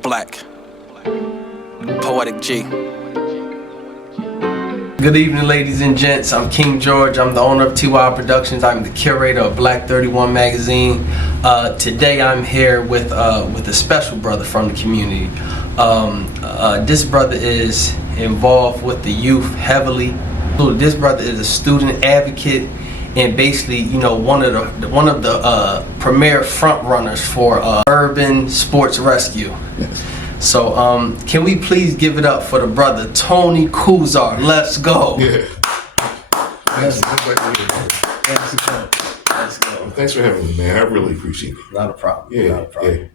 Black. Poetic G. Good evening, ladies and gents. I'm King George. I'm the owner of T.Y.I Productions. I'm the curator of Black 31 magazine. Today I'm here with a special brother from the community. This brother is involved with the youth heavily. This brother is a student advocate and basically, you know, one of the premier front runners for urban sports rescue. Yes. So, can we please give it up for the brother Tony Cousar? Let's go. Yeah. Let's go. Thanks for having me, man. I really appreciate it. Not a problem. Yeah. Not a problem.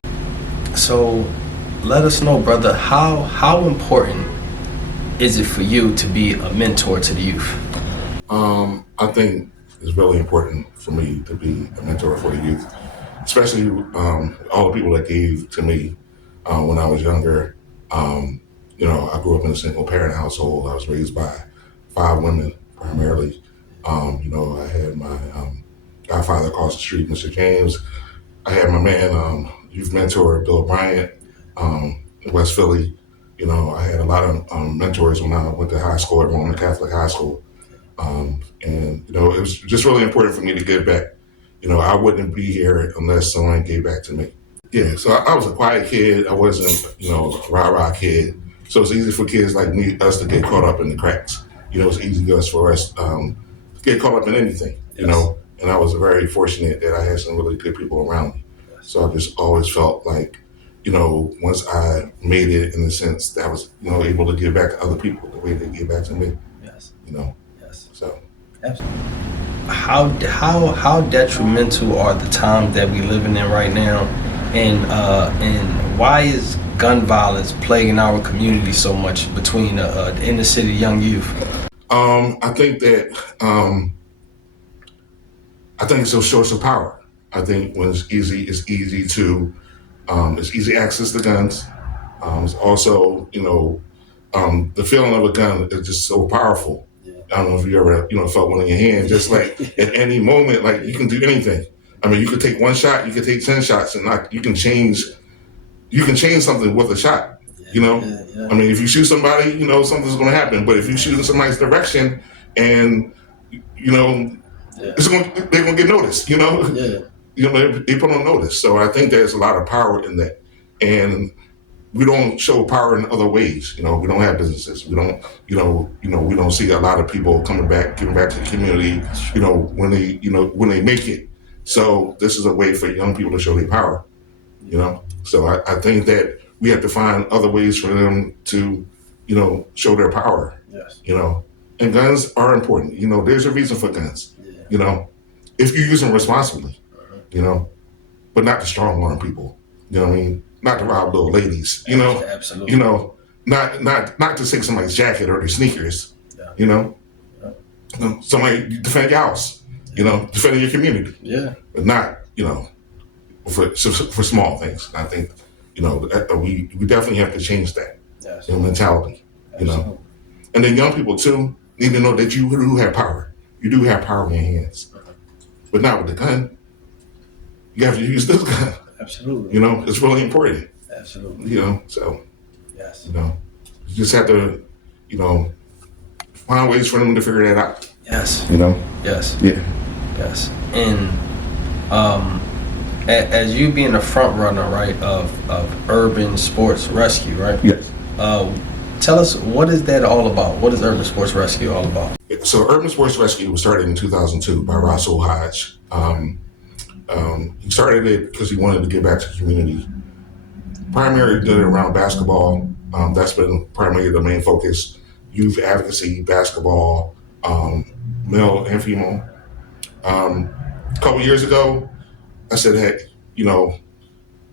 So, let us know, brother, how important is it for you to be a mentor to the youth? I think it's really important for me to be a mentor for the youth, especially all the people that gave to me when I was younger. You know, I grew up in a single parent household. I was raised by 5 women primarily. You know, I had my godfather across the street, Mr. James. I had my man, youth mentor, Bill Bryant, in West Philly. You know, I had a lot of mentors when I went to high school at Roman Catholic High School. And, you know, it was just really important for me to give back. You know, I wouldn't be here unless someone gave back to me. Yeah, so I was a quiet kid. I wasn't, you know, a rah-rah kid. So it's easy for kids like us to get caught up in the cracks. You know, it's easy for us to get caught up in anything, you know. And I was very fortunate that I had some really good people around me. So I just always felt like, you know, once I made it in the sense that I was, you know, able to give back to other people the way they give back to me. Yes. You know. Yes. So. Absolutely. How detrimental are the times that we living in right now, and why is gun violence plaguing our community so much between the inner city young youth? I think that it's a source of power. I think when it's easy to it's easy access to guns. It's also, you know, the feeling of a gun is just so powerful. I don't know if you ever, you know, felt one in your hand. Just like at any moment, like you can do anything. I mean, you could take 1 shot, you could take 10 shots, and like you can change something with a shot. You know, I mean, if you shoot somebody, you know, something's going to happen. But if you shoot in somebody's direction, and you know, they're going to get noticed. You know, you know, they put on notice. So I think there's a lot of power in that, and we don't show power in other ways. You know, we don't have businesses. We don't, we don't see a lot of people giving back to the community. You know, when they make it. So this is a way for young people to show their power. You know, so I think that we have to find other ways for them to, you know, show their power. Yes. You know, and guns are important. You know, there's a reason for guns. Yeah. You know, if you use them responsibly. You know, but not to strong arm people. You know what I mean? Not to rob little ladies. You know, Absolutely. You know, not to take somebody's jacket or their sneakers. Yeah. You know, somebody defend your house. You know, defend your community. Yeah. But not, you know, for small things. I think, you know, we definitely have to change that mentality. You know, and then young people too need to know that you do have power. You do have power in your hands, but not with the gun. You have to use this gun. Absolutely. You know, it's really important. Absolutely. You know, so, yes. You know, you just have to, you know, find ways for them to figure that out. Yes. You know? Yes. Yeah. Yes. And as you being a front runner, right, of urban sports rescue, right? Yes. Tell us, what is that all about? What is Urban Sports Rescue all about? So Urban Sports Rescue was started in 2002 by Russell Hodge. He started it because he wanted to give back to the community. Primarily did it around basketball. That's been primarily the main focus. Youth advocacy, basketball, male and female. A couple years ago, I said, hey, you know,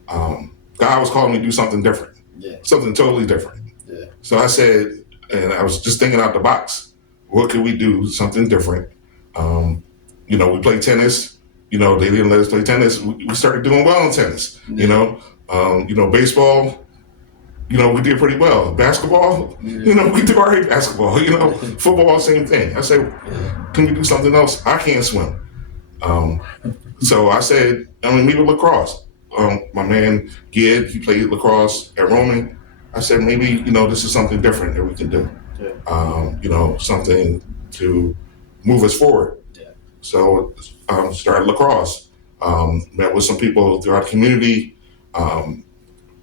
God was calling me to do something different. Yeah. Something totally different. Yeah. So I said, and I was just thinking out the box, what could we do, something different? You know, we play tennis. You know, they didn't let us play tennis. We started doing well in tennis. Yeah. You know, baseball, you know, we did pretty well. Basketball, you know, we did all right basketball. You know, football, same thing. I said, can we do something else? I can't swim. So I said, I mean, maybe lacrosse. My man Gid, he played lacrosse at Roman. I said, maybe, this is something different that we can do. Yeah. Something to move us forward. Yeah. So started lacrosse. Met with some people throughout the community.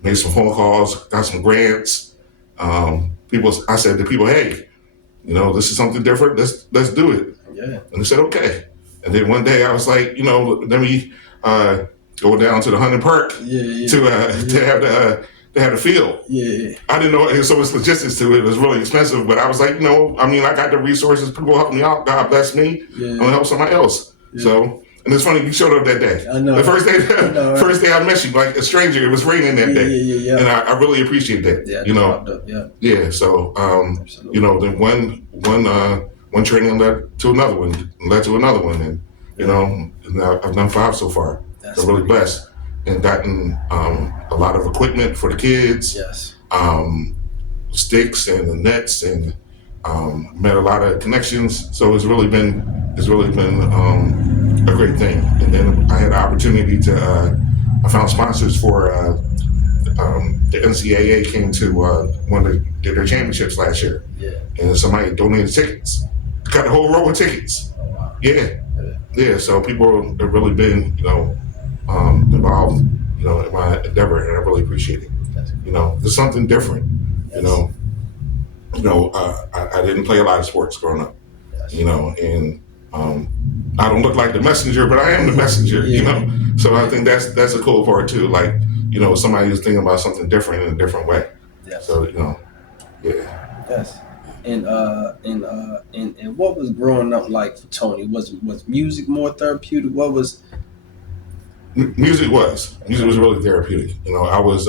Made some phone calls, got some grants. I said to people, hey, this is something different. Let's do it. Yeah. And they said, okay. And then one day I was like, let me go down to the Hunting Park to have the field. Yeah. I didn't know it was so much logistics to it. It was really expensive, but I was like, I got the resources. People helped me out. God bless me. Yeah. I'm gonna help somebody else. Yeah. So, and it's funny you showed up that day. I know. The first day, right? first day I met you, like a stranger. It was raining that day. Yeah. And I really appreciate that. Yeah. Yeah. So, then one training led to another one, and and I've done 5 so far. That's I'm really blessed and gotten a lot of equipment for the kids. Yes. Sticks and the nets, and met a lot of connections. So it's really been a great thing. And then I had the opportunity to I found sponsors for the NCAA came to one of their championships last year. Yeah. And somebody donated tickets. Got a whole row of tickets. Oh, wow. Yeah. So people have really been involved in my endeavor, and I really appreciate it. There's something different. Yes. I didn't play a lot of sports growing up. Yes. And I don't look like the messenger, but I am the messenger. So I think that's a cool part too. Like somebody who's thinking about something different in a different way. Yes. So yeah. Yes. And what was growing up like for Tony? Was music more therapeutic? What was music was really therapeutic. I was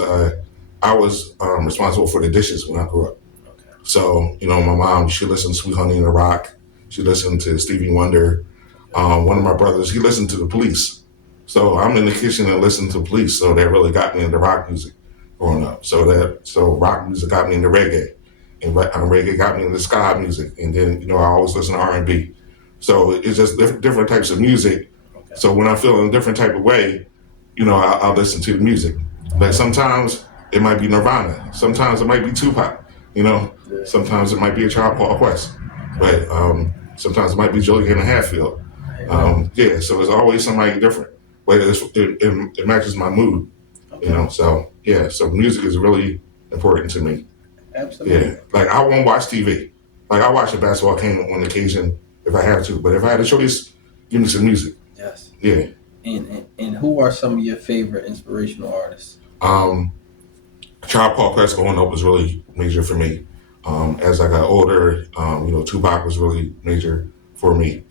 responsible for the dishes when I grew up. Okay. So my mom, she listened to Sweet Honey in the Rock. She listened to Stevie Wonder. One of my brothers, he listened to the Police. So I'm in the kitchen and listening to Police. So that really got me into rock music growing up. So rock music got me into reggae, and reggae got me into ska music. And then I always listen to R&B. So it's just different types of music. okay. So when I feel in a different type of way, I'll listen to the music. Like sometimes it might be Nirvana. Sometimes it might be Tupac. Sometimes it might be a Tribe Called Quest. But sometimes it might be Julian and Hatfield. So it's always somebody different. But it matches my mood. Okay. So music is really important to me. Absolutely. Yeah. Like I won't watch TV. Like I watch a basketball game on occasion if I have to. But if I had a choice, give me some music. Yes. Yeah. And who are some of your favorite inspirational artists? Tribe Called Quest growing up was really major for me. As I got older, Tupac was really major for me.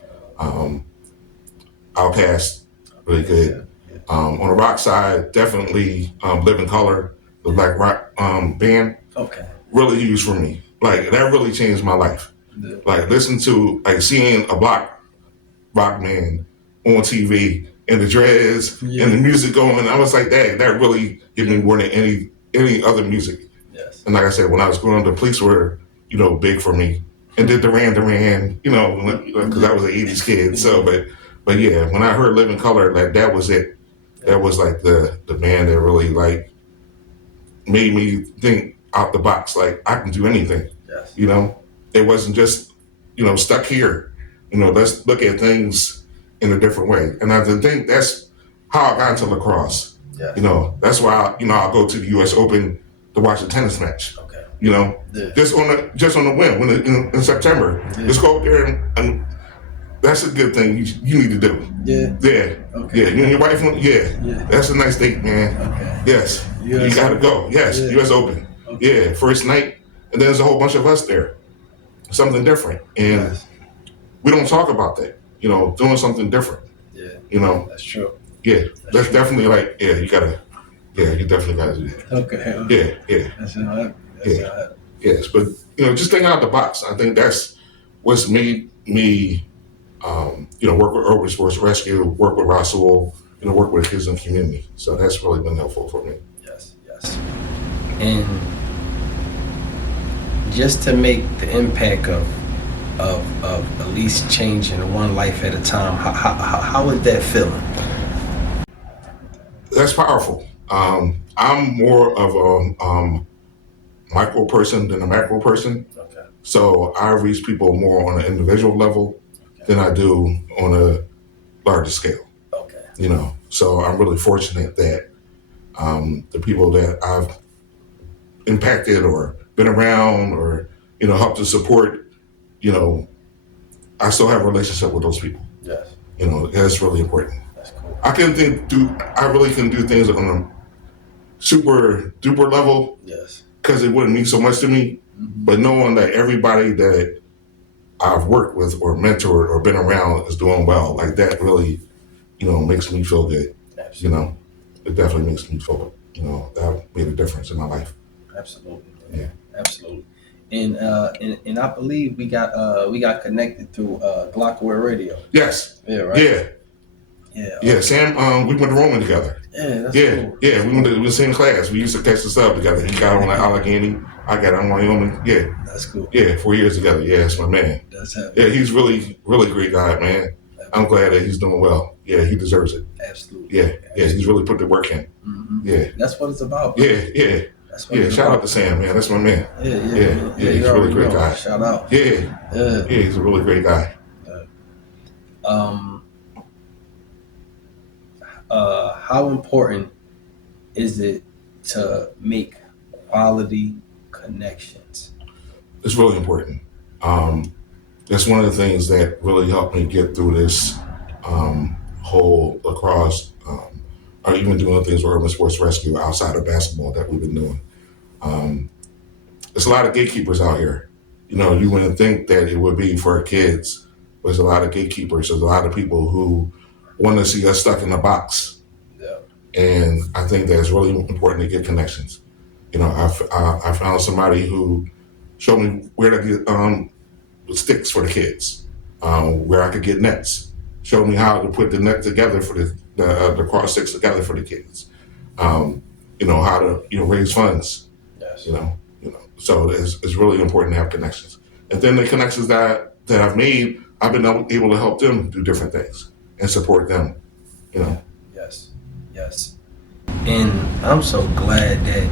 Outkast, really good. On the rock side, definitely Living Color, the black rock band. Okay. Really huge for me. Like that really changed my life. Yeah. Like seeing a black rock man on TV and the dreads and the music going. I was like, that really hit me more than any other music. Yes. And like I said, when I was growing up, the Police were, big for me. And did Duran Duran, because I was an 80s kid. So, but yeah, when I heard Living Color, like that was it. That was like the band that really like made me think out the box. Like I can do anything. Yes. It wasn't just, stuck here. Let's look at things in a different way. And I think that's how I got into lacrosse. Yes. That's why I'll go to the U.S. Open to watch a tennis match. Okay. Just on the whim in September. Yeah. Just go up there and that's a good thing you need to do. Yeah. Yeah. Okay. Yeah. You and your wife. Yeah. Yeah. That's a nice date, man. Okay. Yes. You gotta go. Yes. Yeah. U.S. Open. Okay. Yeah. First night, and then there's a whole bunch of us there. Something different, and we don't talk about that. Doing something different. Yeah. That's true. Yeah. That's definitely like you gotta. Yeah, you definitely gotta do that. Okay. Yeah. That's how Yes, but just thinking out the box. I think that's what's made me, work with Urban Sports Rescue, work with Rasul, work with kids in the community. So that's really been helpful for me. Yes. And just to make the impact of at least changing one life at a time, how is that feeling? That's powerful. I'm more of a micro person than a macro person. Okay. So I reach people more on an individual level than I do on a larger scale. Okay. So I'm really fortunate that the people that I've impacted or been around or, helped to support, I still have a relationship with those people. Yes. That's really important. That's cool. I really can do things on a super duper level. Yes. Because it wouldn't mean so much to me. Mm-hmm. But knowing that everybody that I've worked with or mentored or been around is doing well, like that really, makes me feel good. Absolutely. It definitely makes me feel, that made a difference in my life. Absolutely. Yeah. Absolutely. And I believe we got connected through Glockaware Radio. Yes. Yeah. Right. Yeah. Yeah. Sam, we went to Roman together. Yeah. That's Yeah. cool. Yeah. We went to the same class. We used to catch the stuff together. He got on Allegheny. I got on Wyoming. Yeah. That's cool. Yeah. 4 years together. Yeah. That's my man. That's heavy. Yeah. He's really, really great guy, man. I'm glad that he's doing well. Yeah. He deserves it. Absolutely. Yeah. Yeah. He's really put the work in. Mm-hmm. Yeah. That's what it's about. Bro. Yeah. Shout out to Sam, man. That's my man. Yeah. He's a really great guy. Shout out. Yeah. He's a really great guy. How important is it to make quality connections? It's really important. That's one of the things that really helped me get through this whole lacrosse, or even doing things with urban sports rescue outside of basketball that we've been doing. There's a lot of gatekeepers out here. You wouldn't think that it would be for kids, but there's a lot of gatekeepers. There's a lot of people who want to see us stuck in a box. Yeah. And I think that it's really important to get connections. I found somebody who showed me where to get sticks for the kids, where I could get nets. Showed me how to put the net together for the cross sticks together for the kids. How to raise funds. Yes. So it's really important to have connections. And then the connections that I've made, I've been able to help them do different things and support them. Yes. And I'm so glad that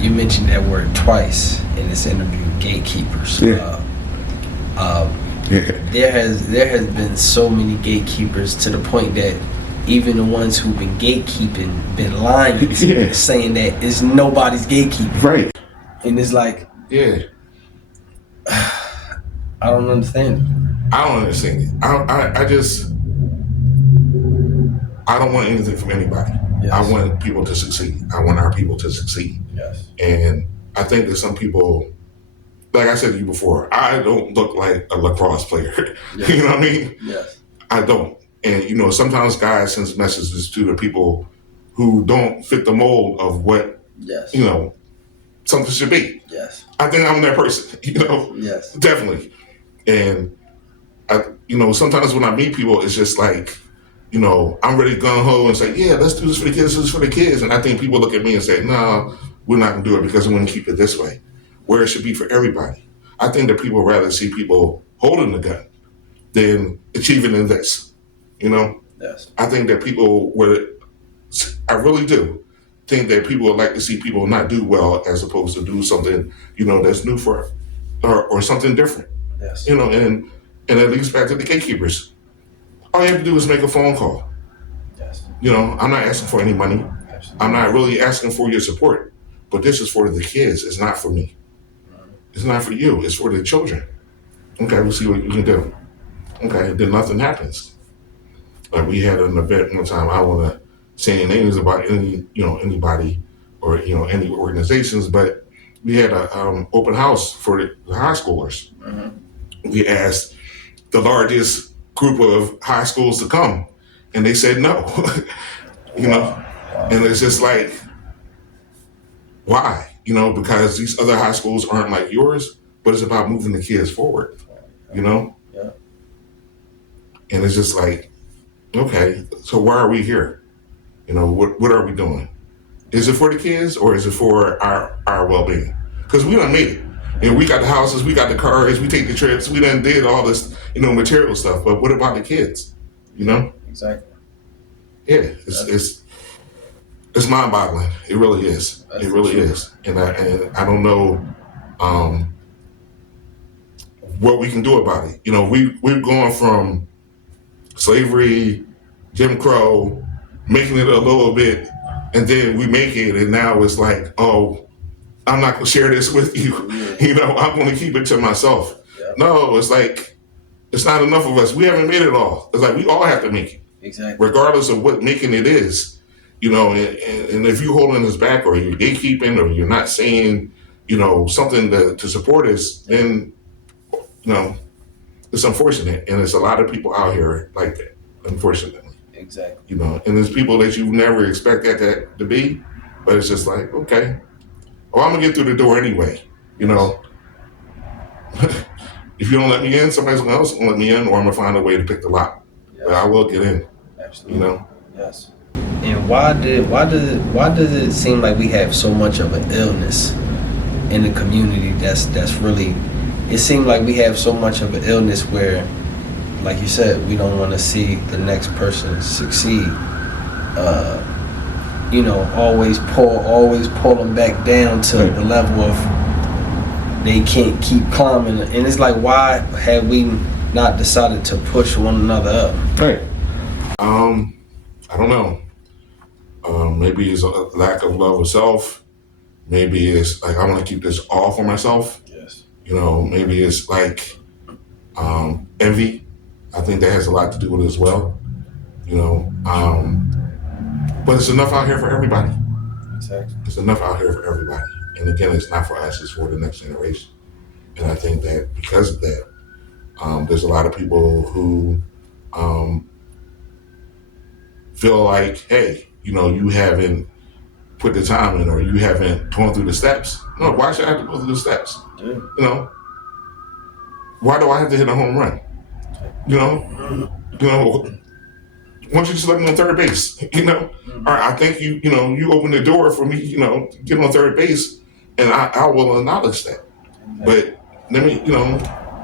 you mentioned that word twice in this interview, gatekeepers. Yeah. There has been so many gatekeepers to the point that even the ones who've been gatekeeping been lying, saying that it's nobody's gatekeeping. Right. And it's like, yeah, I don't understand it. I don't understand it. I don't want anything from anybody. Yes. I want people to succeed. I want our people to succeed. Yes. And I think that some people, like I said to you before, I don't look like a lacrosse player. Yes. You know what I mean? Yes. I don't. And, sometimes guys send messages to the people who don't fit the mold of what, Yes. Something should be. Yes. I think I'm that person, Yes. Definitely. And, sometimes when I meet people, it's just like, I'm ready to gung ho and say, yeah, let's do this for the kids. And I think people look at me and say, no, we're not going to do it because we want to keep it this way, where it should be for everybody. I think that people rather see people holding the gun than achieving in this. Yes. I think that I really do think that people would like to see people not do well as opposed to do something, that's new or something different. Yes. And it leads back to the gatekeepers. All you have to do is make a phone call. Yes. I'm not asking for any money. Absolutely. I'm not really asking for your support, but this is for the kids. It's not for me. It's not for you. It's for the children. Okay, we'll see what you can do. Okay, then nothing happens. Like we had an event one time. I don't want to say any names about anybody or any organizations, but we had a open house for the high schoolers. Mm-hmm. We asked the largest group of high schools to come, and they said no. Wow. And it's just like, why? Because these other high schools aren't like yours, but it's about moving the kids forward. Yeah. And it's just like, okay, so why are we here? What are we doing? Is it for the kids or is it for our well-being? Because we done made it. We got the houses, we got the cars, we take the trips, we done did all this, material stuff. But what about the kids? Exactly. yeah, it's mind-boggling. It really is. That's It the really truth. is. And I don't know um, what we can do about it. We've gone from slavery, Jim Crow, making it a little bit, and then we make it, and now it's like, oh, I'm not gonna share this with you. I'm gonna keep it to myself. Yeah. No, it's like it's not enough of us. We haven't made it all. It's like we all have to make it, Exactly. regardless of what making it is. And if you're holding us back, or you're gatekeeping, or you're not saying, something to support us, then you know it's unfortunate, and there's a lot of people out here like that, unfortunately. Exactly. And there's people that you never expect that to be, but it's just like, okay, well, I'm gonna get through the door anyway. Yes. If you don't let me in, somebody else gonna let me in, or I'm gonna find a way to pick the lock. Yes. But I will get in. Absolutely. Yes. And why does it seem like we have so much of an illness in the community? That's really. It seems like we have so much of an illness where, like you said, we don't want to see the next person succeed. Always pull them back down to the level of they can't keep climbing. And it's like, why have we not decided to push one another up? Right. I don't know. Maybe it's a lack of love of self. Maybe it's like I want to keep this all for myself. Yes. Maybe it's like envy. I think that has a lot to do with it as well. But it's enough out here for everybody. Exactly. It's enough out here for everybody. And again, it's not for us, it's for the next generation. And I think that because of that, there's a lot of people who feel like, hey, you haven't put the time in, or you haven't gone through the steps. No, why should I have to go through the steps? Yeah. Why do I have to hit a home run? Why don't you just let me on third base? All right, I think you opened the door for me, to get on third base, and I will acknowledge that. But let me,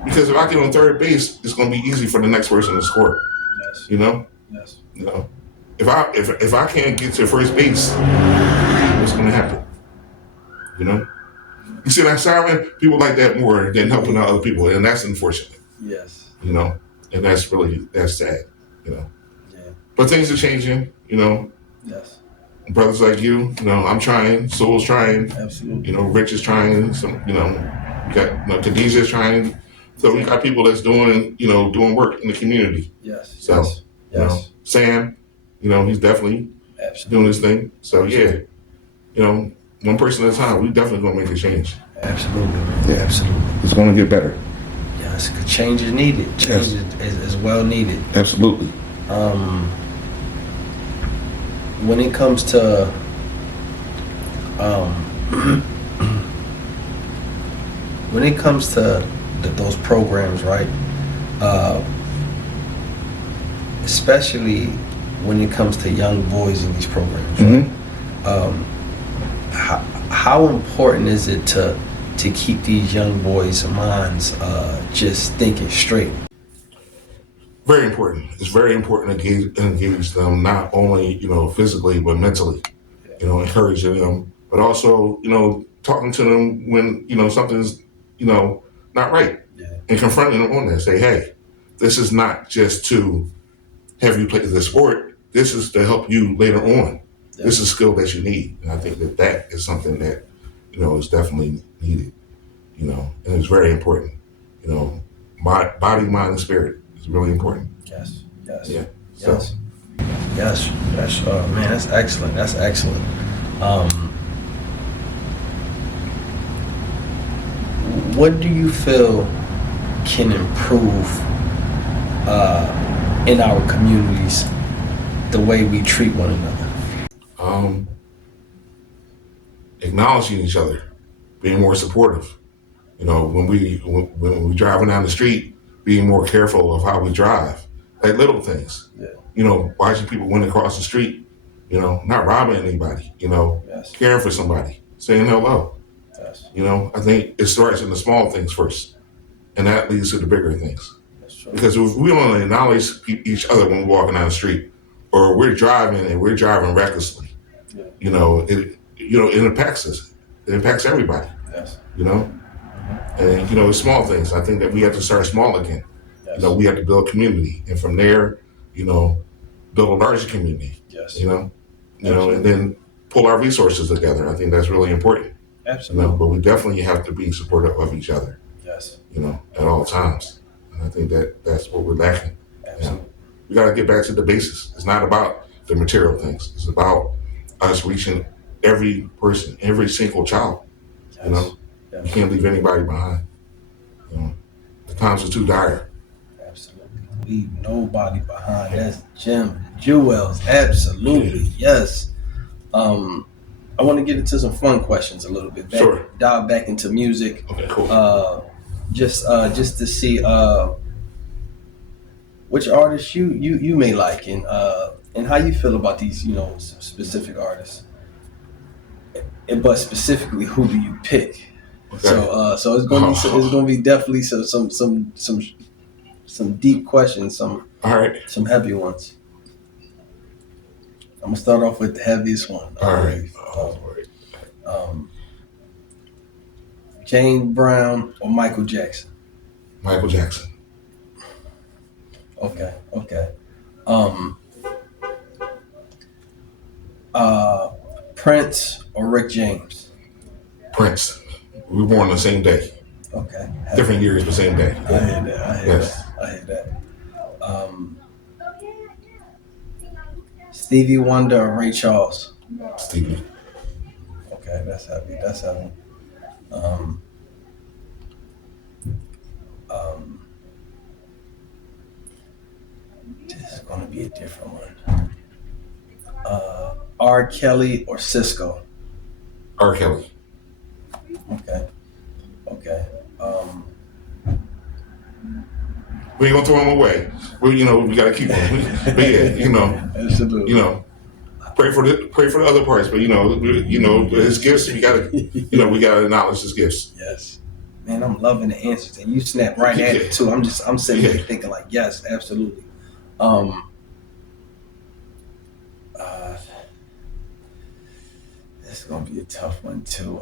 because if I get on third base, it's going to be easy for the next person to score. Yes. Yes. If I can't get to first base, what's going to happen? You see that siren? People like that more than helping out other people, and that's unfortunate. Yes. And that's sad. Yeah. But things are changing. Yes. Brothers like you, I'm trying. Soul's trying. Absolutely. Rich is trying. Some, you got Khadijah's trying. So we got people that's doing work in the community. Yes. So, Yes. Sam, he's definitely Absolutely. doing his thing. So yeah, one person at a time, we definitely gonna make a change. Absolutely, man. Yeah. Absolutely. It's gonna get better. Yes, change is needed. Change is well needed. Absolutely. When it comes to those programs, right? Especially when it comes to young boys in these programs, right? How important is it to keep these young boys' minds just thinking straight? Very important. It's very important to engage them, not only physically but mentally. Encouraging them, but also talking to them when something's not right, and confronting them on that. Say, hey, this is not just to have you play the sport. This is to help you later on. Yeah. This is a skill that you need, and I think that is something that is definitely needed. And it's very important. Body, mind, and spirit is really important. Yes. Yes. Yeah. Yes. Yes. That's man. That's excellent. That's excellent. What do you feel can improve in our communities the way we treat one another? Acknowledging each other, being more supportive. When we driving down the street, being more careful of how we drive, like little things. Yeah. Watching people when they cross the street. Not robbing anybody. Yes. Caring for somebody, saying hello. Yes. I think it starts in the small things first, and that leads to the bigger things. That's true. Because if we don't acknowledge each other when we're walking down the street, or we're driving and we're driving recklessly. Yeah. It impacts us. It impacts everybody. Yes. You know, and it's small things. I think that we have to start small again. Yes. We have to build community, and from there, build a larger community. Yes. And then pull our resources together. I think that's really important. Absolutely. But we definitely have to be supportive of each other. Yes. At all times. And I think that's what we're lacking. Absolutely. We got to get back to the basics. It's not about the material things. It's about us reaching every person, every single child. Yes. You can't leave anybody behind. The times are too dire. Absolutely. Leave nobody behind. That's Jim Jewels. Absolutely. Yes. I want to get into some fun questions a little bit. Sure. Dive back into music. Okay, cool. Just to see which artists you may like and how you feel about these specific artists. But specifically, who do you pick? Okay. So it's gonna be definitely some deep questions, all right, some heavy ones. I'm gonna start off with the heaviest one. All right. James Brown or Michael Jackson? Michael Jackson. Okay. Prince or Rick James? Prince. We were born on the same day. Okay. Different years, but same day. I hear that. Stevie Wonder or Ray Charles? Stevie. Okay, that's heavy. This is going to be a different one. R. Kelly or Cisco? R. Kelly. Okay. We ain't gonna throw him away. We gotta keep him. But yeah, Absolutely. pray for the other parts. But his gifts. We gotta acknowledge his gifts. Yes. Man, I'm loving the answers, and you snap right at it too. I'm sitting there thinking like, yes, absolutely. This is gonna be a tough one too.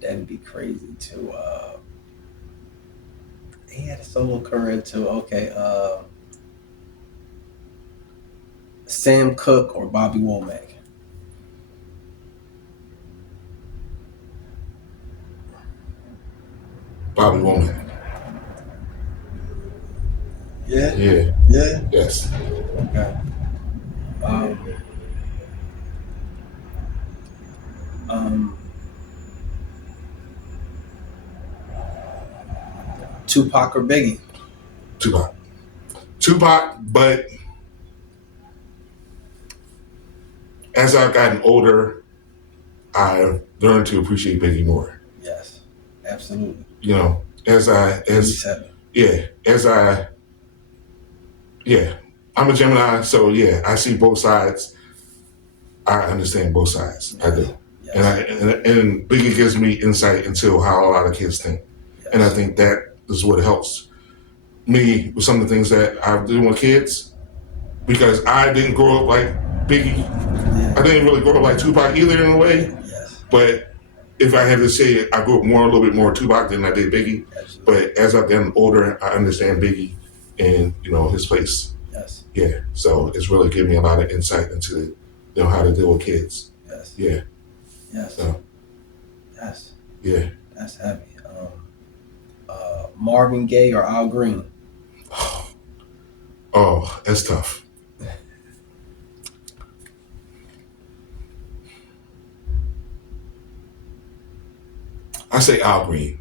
That'd be crazy too. He had a solo career too. Okay. Sam Cooke or Bobby Womack? Bobby Womack. Yeah. Yes. Okay. Tupac or Biggie? Tupac, but as I've gotten older, I've learned to appreciate Biggie more. Yes, absolutely. I'm a Gemini, so I see both sides. I understand both sides. I do. Yes. And Biggie gives me insight into how a lot of kids think. Yes. And I think that is what helps me with some of the things that I do with kids, because I didn't grow up like Biggie. Yeah. I didn't really grow up like Tupac either in a way. Yes. But if I had to say it, I grew up a little bit more Tupac than I did Biggie. Absolutely. But as I've gotten older, I understand Biggie and his place. Yes. Yeah. So it's really given me a lot of insight into how to deal with kids. Yes. Yeah. Yes. So. Yes. Yeah. That's heavy. Marvin Gaye or Al Green? Oh, that's tough. I say Al Green.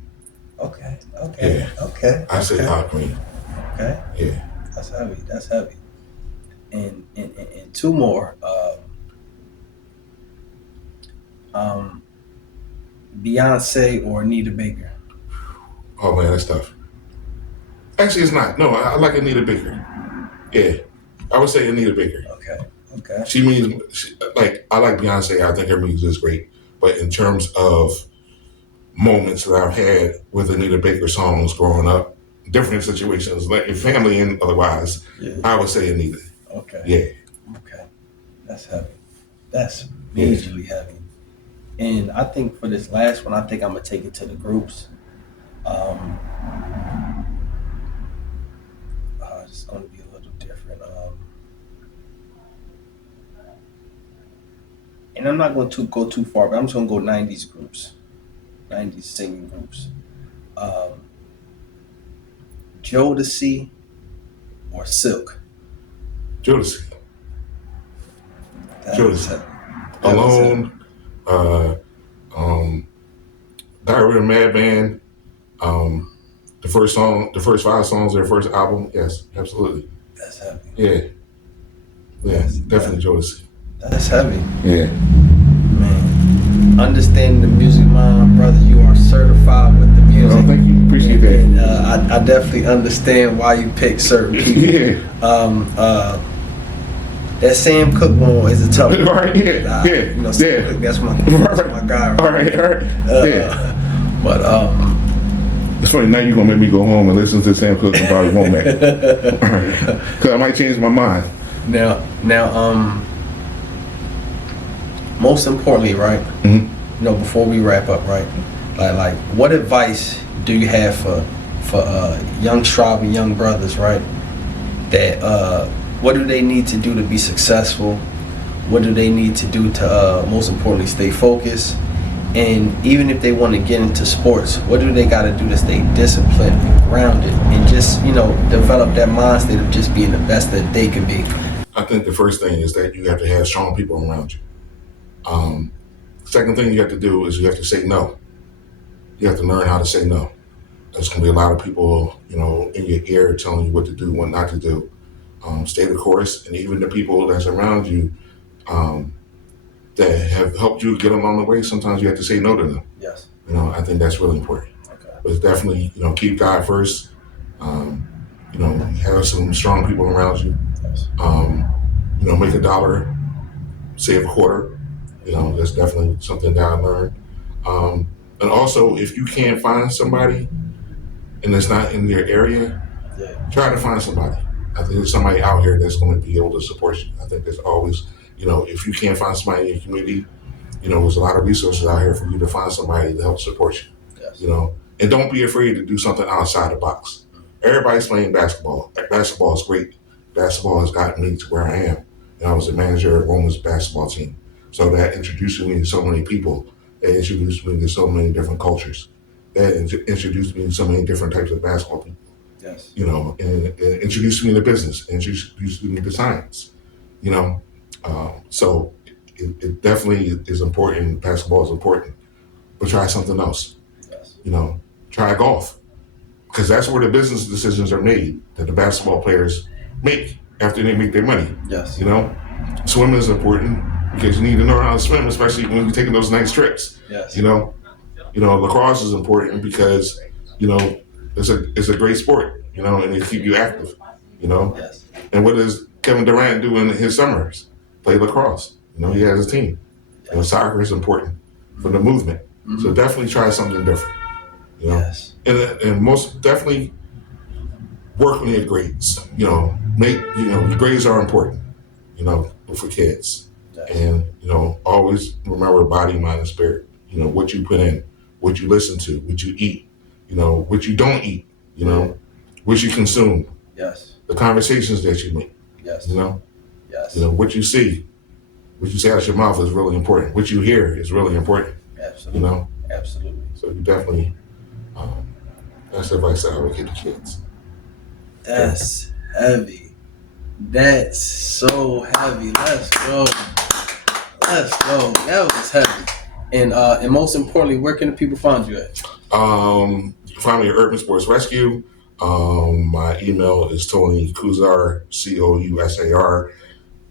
Okay. Yeah. Okay. I say Al Green. Okay. Yeah. That's heavy. And two more. Beyonce or Anita Baker? Oh man, that's tough. Actually, it's not. No, I like Anita Baker. Yeah, I would say Anita Baker. Okay. I like Beyonce. I think her music is great. But in terms of moments that I've had with Anita Baker songs growing up, different situations, like in family and otherwise. Yeah. I would say Anita. Okay. Yeah. Okay. That's heavy. That's Yeah. majorly heavy. And I think for this last one, I think I'm gonna take it to the groups. It's gonna be a little different. And I'm not going to go too far, but I'm just gonna go '90s groups, '90s singing groups. Um, Jodeci or Silk. Jodeci. That was Jodeci. heavy. That was heavy. Alone. Uh, um, Diary of a Madman. Um, the first 5 songs of their first album. Yes, absolutely. That's heavy. Yeah. Yeah, That's definitely Jodeci. That's heavy. Yeah. Man, understanding the music, mind, brother, you are certified with the music. Oh, thank you. Appreciate that. And, I definitely understand why you pick certain people. Yeah. That Sam Cooke one is a tough one. Right, yeah, yeah, You know, Sam yeah. Cooke, that's my guy. All right. Yeah. But It's funny, now you're going to make me go home and listen to Sam Cooke and probably won't make it. All right. Because I might change my mind. now, most importantly, right? Mhm. You know, before we wrap up, right? Like, what advice do you have for young striving young brothers, right? That what do they need to do to be successful? What do they need to do to most importantly stay focused? And even if they want to get into sports, what do they got to do to stay disciplined and grounded and just, you know, develop that mindset of just being the best that they can be? I think the first thing is that you have to have strong people around you. Second thing you have to do is you have to say no. You have to learn how to say no. There's going to be a lot of people, you know, in your ear telling you what to do, what not to do. Stay the course, and even the people that's around you that have helped you get along the way, sometimes you have to say no to them. Yes. You know, I think that's really important. Okay. But it's definitely, you know, keep God first. You know, have some strong people around you. Yes. You know, make $1, save a quarter. You know, that's definitely something that I learned. And also, if you can't find somebody and it's not in your area, Yeah. try to find somebody. I think there's somebody out here that's going to be able to support you. I think there's always, you know, if you can't find somebody in your community, you know, there's a lot of resources out here for you to find somebody to help support you. Yes. You know, and don't be afraid to do something outside the box. Everybody's playing basketball. Basketball is great. Basketball has gotten me to where I am. And I was a manager at Roman's basketball team. So that introduced me to so many people. That introduced me to so many different cultures. That introduced me to so many different types of basketball people. Yes. You know, and introduced me to business, introduced me to science. You know, so it definitely is important. Basketball is important, but try something else. Yes. You know, try golf, because that's where the business decisions are made that the basketball players make after they make their money. Yes. You know, swimming is important because you need to know how to swim, especially when you're taking those nice trips. Yes. You know, lacrosse is important because, you know, it's a great sport, you know, and it keep you active, you know. Yes. And what does Kevin Durant do in his summers? Play lacrosse. You know, he has a team. You know, soccer is important for the movement. Mhm. So definitely try something different. You know, Yes. and most definitely work on your grades. You know, your grades are important. You know, for kids. Yes. And, you know, always remember body, mind, and spirit. You know, what you put in, what you listen to, what you eat, you know, what you don't eat, you know, what you consume, Yes. the conversations that you make, Yes. you know, Yes. what you see, what you say out your mouth is really important. What you hear is really important, Absolutely. you know. Absolutely. So you definitely, that's the advice that I would give the kids. That's heavy. That's so heavy. Let's go. Let's go. That was heavy. And most importantly, where can the people find you at? You can find me at Urban Sports Rescue. My email is Tony Cousar, COUSAR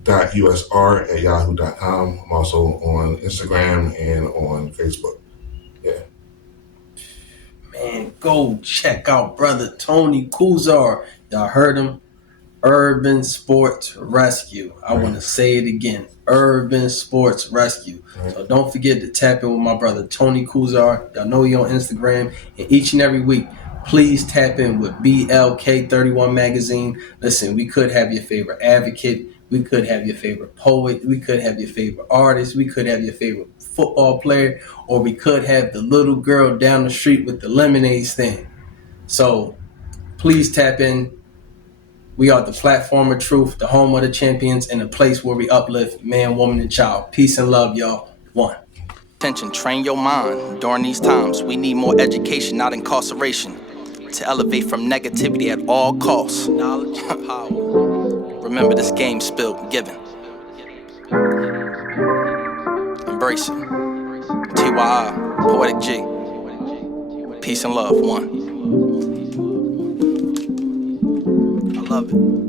.usr@yahoo.com. I'm also on Instagram and on Facebook. Yeah. Man, go check out brother Tony Cousar. Y'all heard him. Urban Sports Rescue. I want to say it again. Urban Sports Rescue. So don't forget to tap in with my brother Tony Cousar. Y'all know he on Instagram. And each and every week, please tap in with B.L.K. 31 Magazine. Listen, we could have your favorite advocate. We could have your favorite poet. We could have your favorite artist. We could have your favorite football player. Or we could have the little girl down the street with the lemonade stand. So please tap in. We are the platform of truth, the home of the champions, and the place where we uplift man, woman, and child. Peace and love, y'all. One. Attention, train your mind. During these times, we need more education, not incarceration, to elevate from negativity at all costs. Knowledge and power. Remember this game spilled, given. Embrace it. T.Y.I, Poetic G. Peace and love, one. I love it.